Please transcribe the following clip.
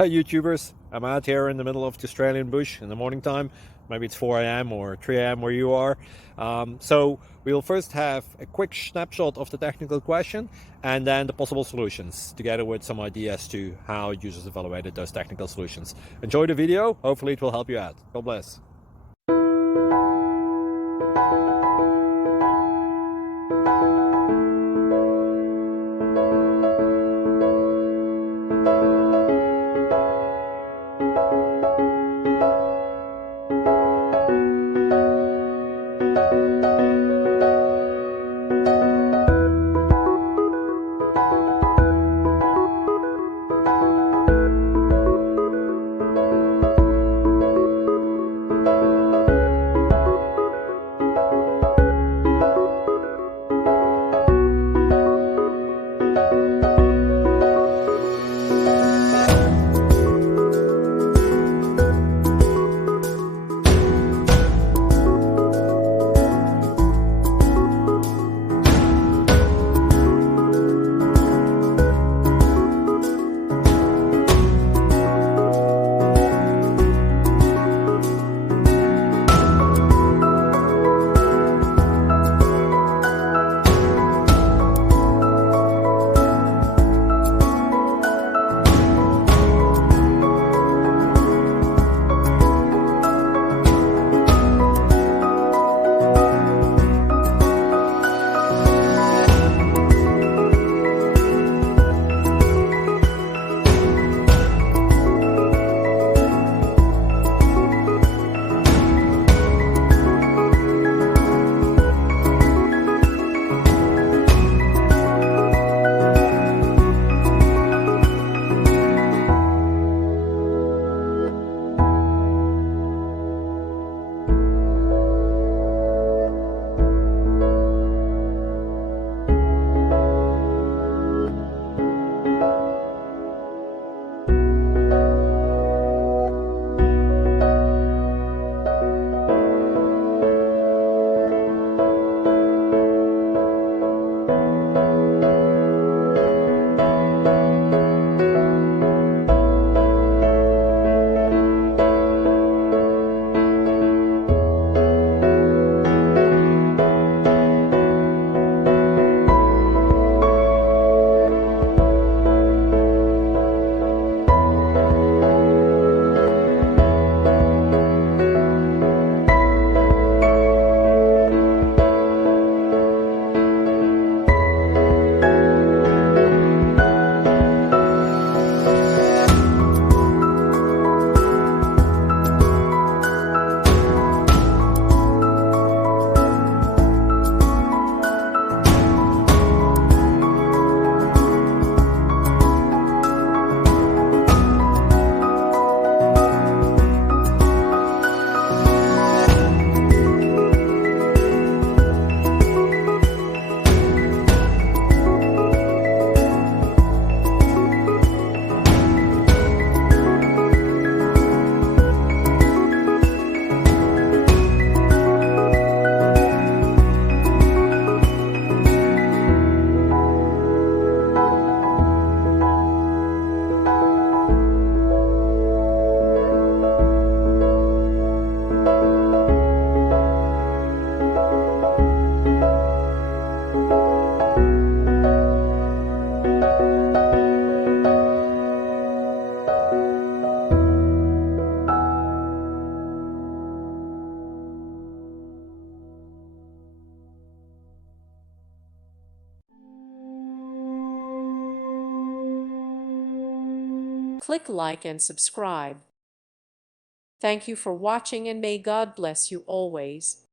Hi YouTubers, I'm out here in the middle of the Australian bush in the morning time. Maybe it's 4 a.m. or 3 a.m. where you are. So we'll first have a quick snapshot of the technical question and then the possible solutions, together with some ideas to how users evaluated those technical solutions. Enjoy the video, hopefully it will help you out. God bless. Click like and subscribe. Thank you for watching and may God bless you always.